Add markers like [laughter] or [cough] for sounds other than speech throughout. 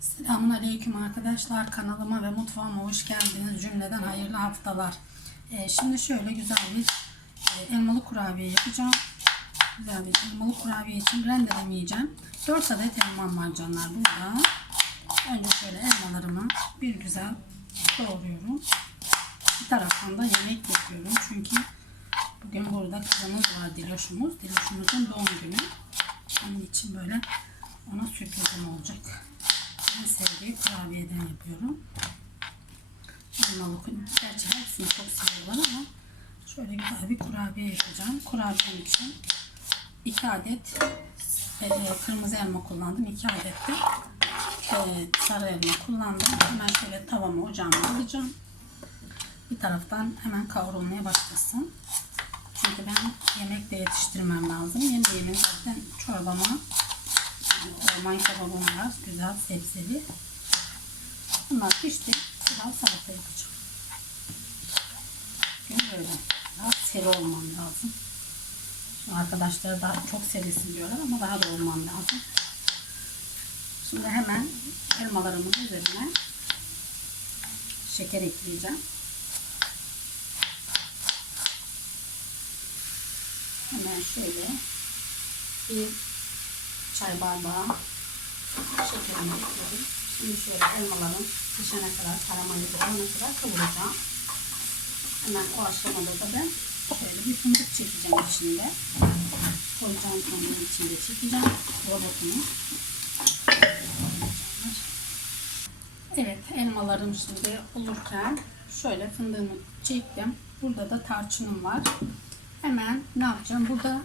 Selamun Aleyküm arkadaşlar. Kanalıma ve mutfağıma hoş geldiniz. Cümleden hayırlı haftalar. Ee, şimdi şöyle güzel bir e, elmalı kurabiye yapacağım. Güzel bir elmalı kurabiye için rendelemeyeceğim. 4 adet elmam var burada. Önce şöyle elmalarımı bir güzel doğruyorum. Bir taraftan da yemek yapıyorum. Çünkü bugün burada kızımız var Diloş'umuz. Diloş'umuzun doğum günü. Onun için böyle ona sürprizim olacak en sevdiği kurabiyeden yapıyorum. Elmalı Gerçi hepsini çok seviyorlar ama şöyle güzel bir kurabiye yapacağım. Kurabiyem için 2 adet e, kırmızı elma kullandım. 2 adet de e, sarı elma kullandım. Hemen şöyle tavamı ocağıma alacağım. Bir taraftan hemen kavrulmaya başlasın. Çünkü ben yemek de yetiştirmem lazım. Yemeğimin zaten çorbama Orman kebabım var. Güzel sebzeli. Bunlar pişti. Biraz salata yapacağım. Bugün böyle. Daha seri olmam lazım. Şimdi arkadaşlar daha çok serisin diyorlar ama daha da olmam lazım. Şimdi hemen elmalarımın üzerine şeker ekleyeceğim. Hemen şöyle bir çay bardağı şekerimi ekledim. Şimdi şöyle elmaların pişene kadar, karamelize olana kadar kavuracağım. Hemen o aşamada da ben şöyle bir fındık çekeceğim içinde. Koyacağım fındığın içinde çekeceğim. Robotumu. Evet elmalarım şimdi olurken şöyle fındığımı çektim. Burada da tarçınım var. Hemen ne yapacağım? Burada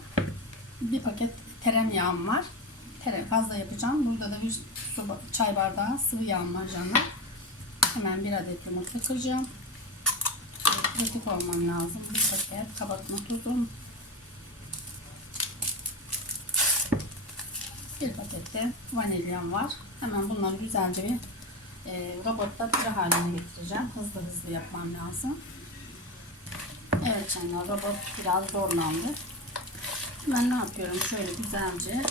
bir paket tereyağım var tere fazla yapacağım. Burada da bir çay bardağı sıvı yağım var canlar. Hemen bir adet yumurta kıracağım. Pratik olmam lazım. Bir paket kabartma tuzum. Bir paket de vanilyam var. Hemen bunları güzelce bir e, robotta püre haline getireceğim. Hızlı hızlı yapmam lazım. Evet canlar robot biraz zorlandı. Ben ne yapıyorum? Şöyle güzelce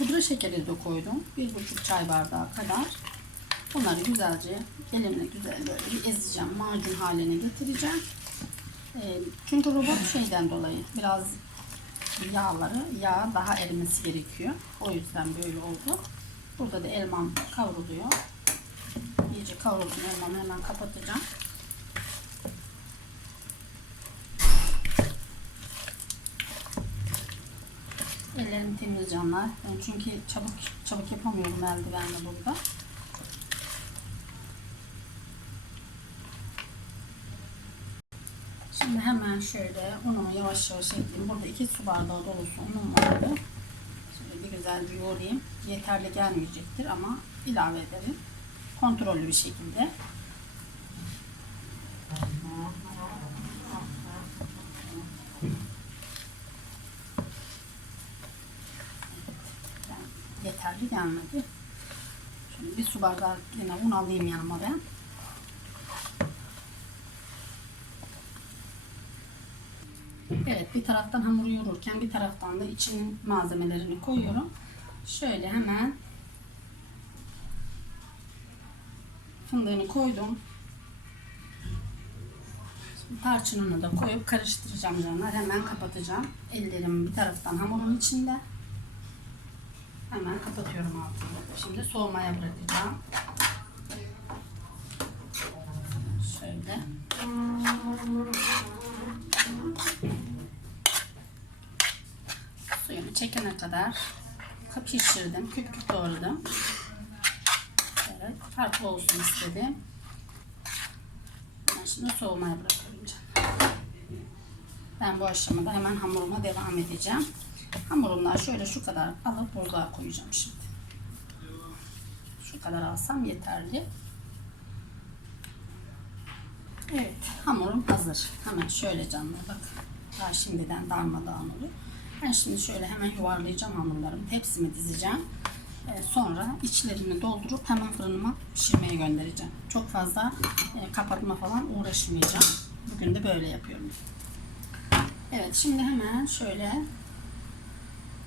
Pudra şekeri de koydum. Bir buçuk çay bardağı kadar. Bunları güzelce elimle güzel böyle bir ezeceğim. Macun haline getireceğim. E, çünkü robot şeyden dolayı biraz yağları yağ daha erimesi gerekiyor. O yüzden böyle oldu. Burada da elmam kavruluyor. İyice kavrulsun elmamı hemen kapatacağım. Ellerim temiz canlar. Çünkü çabuk çabuk yapamıyorum eldivenle burada. Şimdi hemen şöyle unumu yavaş yavaş ekleyeyim. Burada iki su bardağı dolusu unum vardı. Şimdi bir güzel bir yoğurayım. Yeterli gelmeyecektir ama ilave ederim. Kontrollü bir şekilde. Gelmedi. Şimdi bir su bardağı yine un alayım yanıma ben. Evet bir taraftan hamuru yoğururken bir taraftan da için malzemelerini koyuyorum. Şöyle hemen fındığını koydum. Tarçınını da koyup karıştıracağım canlar. Hemen kapatacağım. Ellerim bir taraftan hamurun içinde. Hemen kapatıyorum altını. Şimdi soğumaya bırakacağım. Şöyle. Suyunu çekene kadar pişirdim. Küp küp doğradım. Evet. Farklı olsun istedim. Ben şimdi soğumaya bırakıyorum. Ben bu aşamada hemen hamuruma devam edeceğim. Hamurumdan şöyle şu kadar alıp buzluğa koyacağım şimdi. Şu kadar alsam yeterli. Evet hamurum hazır. Hemen şöyle canlı bak. Daha şimdiden darmadağın oluyor. Ben şimdi şöyle hemen yuvarlayacağım hamurlarımı. Tepsimi dizeceğim. Ee, sonra içlerini doldurup hemen fırınıma pişirmeye göndereceğim. Çok fazla e, kapatma falan uğraşmayacağım. Bugün de böyle yapıyorum. Evet şimdi hemen şöyle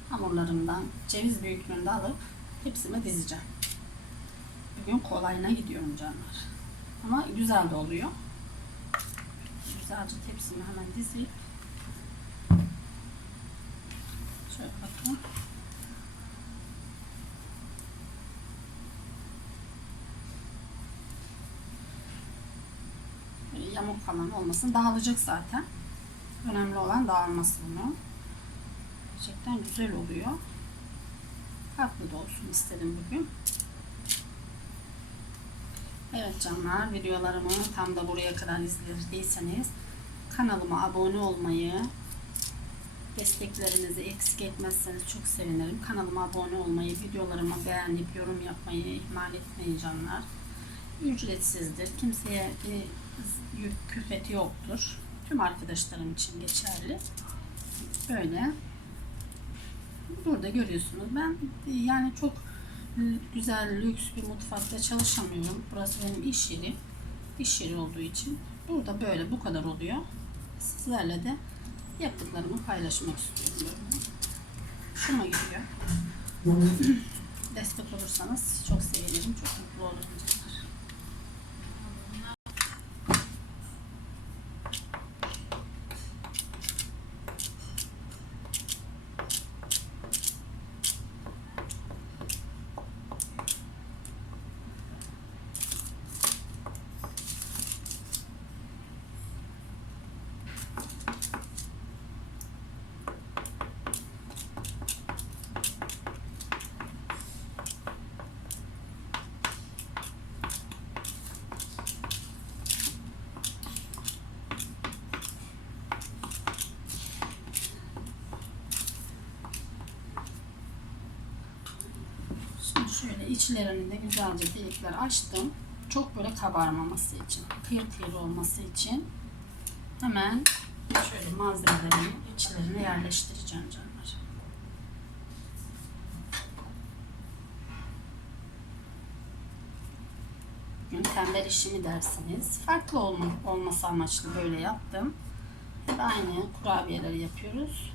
hamurlarımdan ceviz büyüklüğünde alıp hepsini dizeceğim. Bugün kolayına gidiyorum canlar. Ama güzel de oluyor. Güzelce tepsimi hemen dizeyim. Şöyle bakın. Böyle yamuk falan olmasın. Dağılacak zaten. Önemli olan dağılması bunun. Gerçekten güzel oluyor. Farklı da olsun istedim bugün. Evet canlar videolarımı tam da buraya kadar izlediyseniz kanalıma abone olmayı desteklerinizi eksik etmezseniz çok sevinirim. Kanalıma abone olmayı, videolarımı beğenip yorum yapmayı ihmal etmeyin canlar. Ücretsizdir. Kimseye bir külfeti yoktur. Tüm arkadaşlarım için geçerli. Böyle. Burada görüyorsunuz. Ben yani çok güzel, lüks bir mutfakta çalışamıyorum. Burası benim iş yeri. İş yeri olduğu için. Burada böyle bu kadar oluyor. Sizlerle de yaptıklarımı paylaşmak istiyorum. Şuna gidiyor. Destek olursanız çok sevinirim. Çok mutlu olurum canlar. Şimdi şöyle içlerini de güzelce delikler açtım. Çok böyle kabarmaması için, kıyır kıyır olması için hemen şöyle malzemelerin içlerine yerleştireceğim canlar. Bugün tembel işimi dersiniz. Farklı olma, olması amaçlı böyle yaptım. Hep aynı kurabiyeleri yapıyoruz.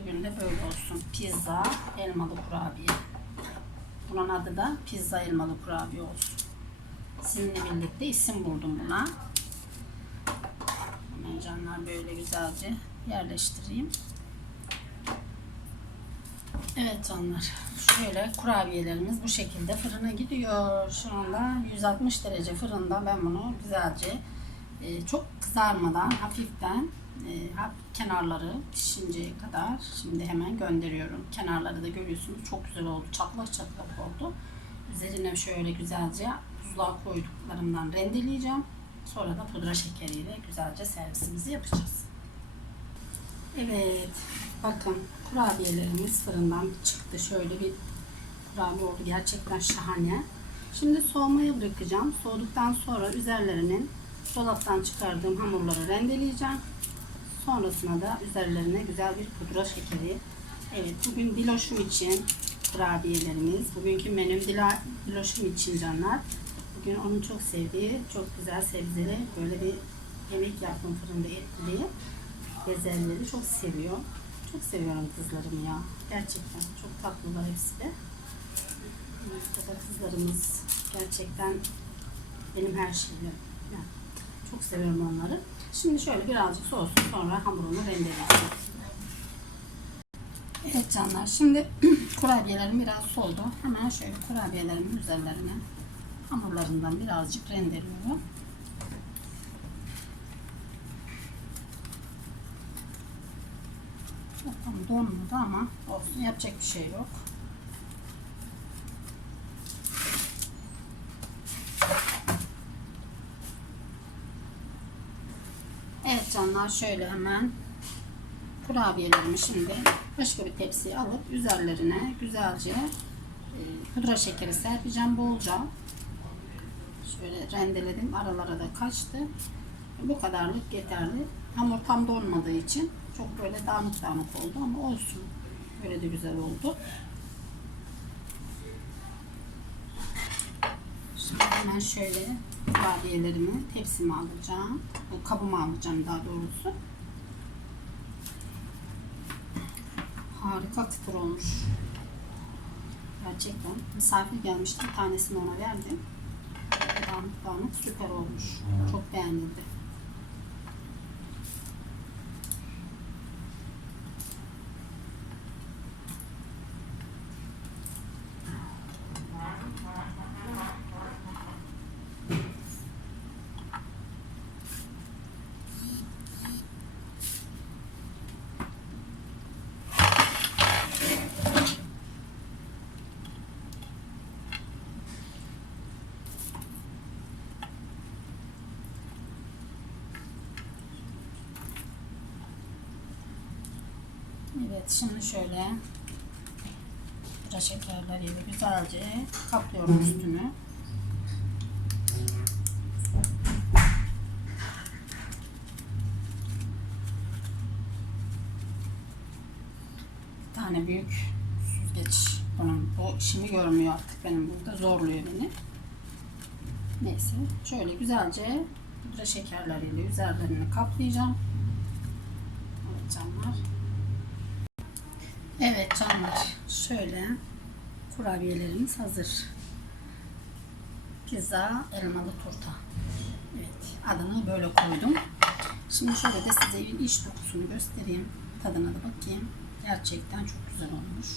Bugün de böyle olsun. Pizza elmalı kurabiye. Bunun adı da pizza elmalı kurabiye olsun. Sizinle birlikte isim buldum buna. Hemen böyle güzelce yerleştireyim. Evet canlar. Şöyle kurabiyelerimiz bu şekilde fırına gidiyor. Şu anda 160 derece fırında ben bunu güzelce e, çok kızarmadan hafiften kenarları pişinceye kadar şimdi hemen gönderiyorum. Kenarları da görüyorsunuz çok güzel oldu. Çatlak çatlak oldu. Üzerine şöyle güzelce buzluğa koyduklarımdan rendeleyeceğim. Sonra da pudra şekeriyle güzelce servisimizi yapacağız. Evet. Bakın kurabiyelerimiz fırından çıktı. Şöyle bir kurabiye oldu. Gerçekten şahane. Şimdi soğumaya bırakacağım. Soğuduktan sonra üzerlerinin dolaptan çıkardığım hamurları rendeleyeceğim. Sonrasında da üzerlerine güzel bir pudra şekeri. Evet bugün diloşum için kurabiyelerimiz. Bugünkü menüm diloşum için canlar. Bugün onun çok sevdiği, çok güzel sebzeli böyle bir yemek yaptım fırında etli. Bezelleri çok seviyor. Çok seviyorum kızlarım ya. Gerçekten çok tatlılar hepsi de. Bu da kızlarımız gerçekten benim her şeyim. Yani çok seviyorum onları. Şimdi şöyle birazcık soğusun sonra hamurunu rendeleyeceğim. Evet canlar şimdi [clears throat] kurabiyelerim biraz soldu. Hemen şöyle kurabiyelerimin üzerlerine hamurlarından birazcık rendeliyorum. Bakalım donmadı ama olsun yapacak bir şey yok. Evet canlar şöyle hemen kurabiyelerimi şimdi başka bir tepsiye alıp üzerlerine güzelce e, pudra şekeri serpeceğim bolca. Şöyle rendeledim. Aralara da kaçtı. Bu kadarlık yeterli. Hamur tam donmadığı için çok böyle dağınık dağınık oldu ama olsun. Böyle de güzel oldu. Şimdi hemen şöyle kurabiyelerimi tepsime alacağım. Bu kabıma alacağım daha doğrusu. Harika kıtır olmuş. Gerçekten. Misafir gelmişti. Bir tanesini ona verdim. Dağınık dağınık süper olmuş. Çok beğenildi. Evet şimdi şöyle biraz şekerleriyle güzelce kaplıyorum üstünü. Bir tane büyük süzgeç bunun bu işimi görmüyor artık benim burada zorluyor beni. Neyse şöyle güzelce pudra şekerleriyle üzerlerini kaplayacağım. Evet canlar. Evet canlar şöyle kurabiyelerimiz hazır. Pizza elmalı turta. Evet adını böyle koydum. Şimdi şöyle de size iç dokusunu göstereyim. Tadına da bakayım. Gerçekten çok güzel olmuş.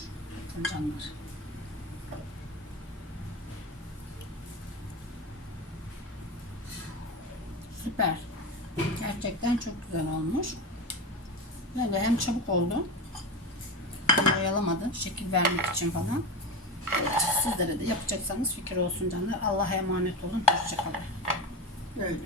Bakın canlar. Süper. Gerçekten çok güzel olmuş. Böyle hem çabuk oldu. Hem oyalamadı. Şekil vermek için falan. Sizlere de yapacaksanız fikir olsun canlar. Allah'a emanet olun. Hoşçakalın. Böyle.